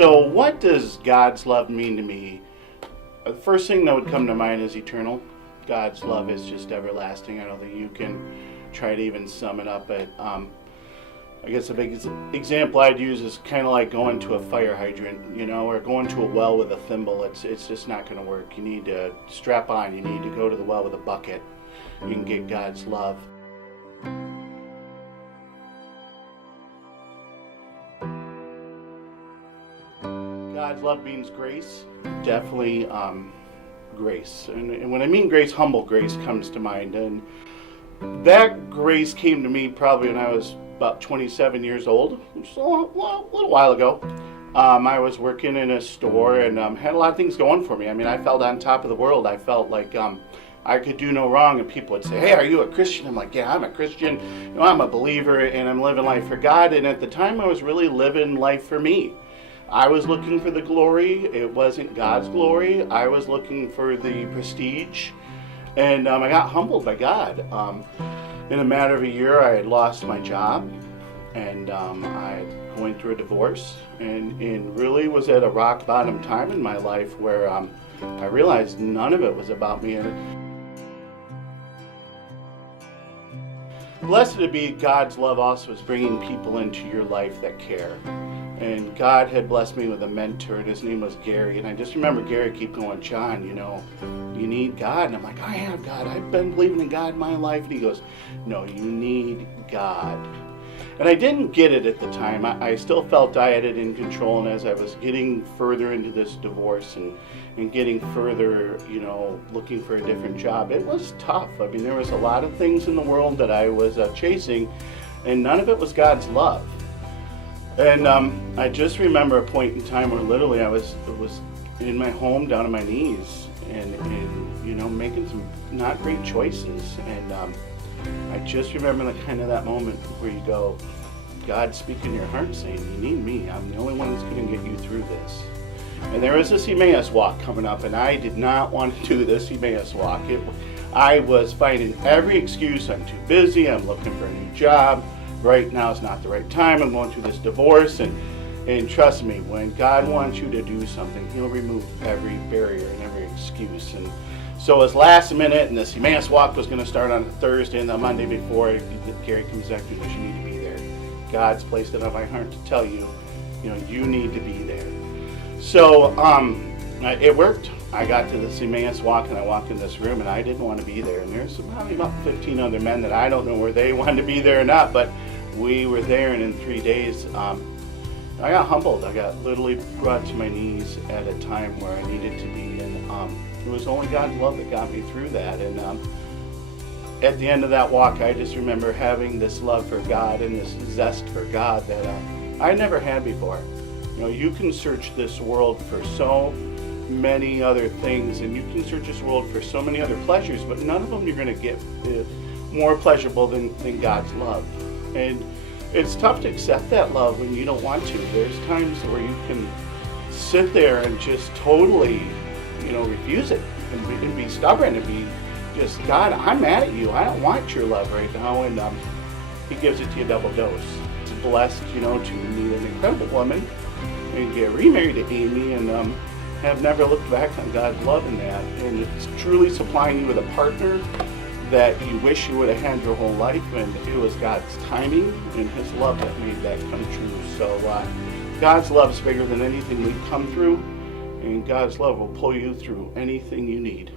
So what does God's love mean to me? The first thing that would come to mind is eternal. God's love is just everlasting. I don't think you can try to even sum it up. But I guess a big example I'd use is kind of like going to a fire hydrant, or going to a well with a thimble. It's just not going to work. You need to strap on. You need to go to the well with a bucket. You can get God's love. God's love means grace. Definitely grace. And when I mean grace, humble grace comes to mind. And that grace came to me probably when I was about 27 years old, which is a little while ago. I was working in a store and had a lot of things going for me. I mean, I felt on top of the world. I felt like I could do no wrong, and people would say, "Hey, are you a Christian?" I'm like, "Yeah, I'm a Christian. I'm a believer, and I'm living life for God." And at the time, I was really living life for me. I was looking for the glory. It wasn't God's glory. I was looking for the prestige. And I got humbled by God. In a matter of a year, I had lost my job. And I went through a divorce. And really was at a rock bottom time in my life where I realized none of it was about me. Blessed to be God's love also is bringing people into your life that care. And God had blessed me with a mentor, and his name was Gary. And I just remember Gary keep going, "John, you need God." And I'm like, "I have God. I've been believing in God my life." And he goes, "No, you need God." And I didn't get it at the time. I still felt I had it in control. And as I was getting further into this divorce and getting further, looking for a different job, it was tough. I mean, there was a lot of things in the world that I was chasing, and none of it was God's love. And I just remember a point in time where literally I was in my home down on my knees and making some not great choices. And I just remember that moment where you go, God speaking in your heart saying, "You need me. I'm the only one that's going to get you through this." And there was this Emmaus walk coming up, and I did not want to do this Emmaus walk. I was finding every excuse. I'm too busy. I'm looking for a new job. Right now is not the right time. I'm going through this divorce, and trust me, when God wants you to do something, he'll remove every barrier and every excuse. And so it was last minute, and this Emmaus walk was going to start on Thursday, and the Monday before, Gary comes back to me, "You need to be there. God's placed it on my heart to tell you, you need to be there." So it worked. I got to this Emmaus walk, and I walked in this room, and I didn't want to be there. And there's probably about 15 other men that I don't know where they wanted to be there or not, but we were there, and in 3 days, I got humbled. I got literally brought to my knees at a time where I needed to be, and it was only God's love that got me through that. And at the end of that walk, I just remember having this love for God and this zest for God that I never had before. You can search this world for so many other things, and you can search this world for so many other pleasures, but none of them you're going to get more pleasurable than God's love. And it's tough to accept that love when you don't want to. There's times where you can sit there and just totally, refuse it and be stubborn and be just, "God, I'm mad at you. I don't want your love right now." And he gives it to you double dose. It's blessed, to meet an incredible woman and get remarried to Amy, and have never looked back on God's love in that. And it's truly supplying you with a partner that you wish you would have had your whole life, and it was God's timing and his love that made that come true. So God's love is bigger than anything we've come through, and God's love will pull you through anything you need.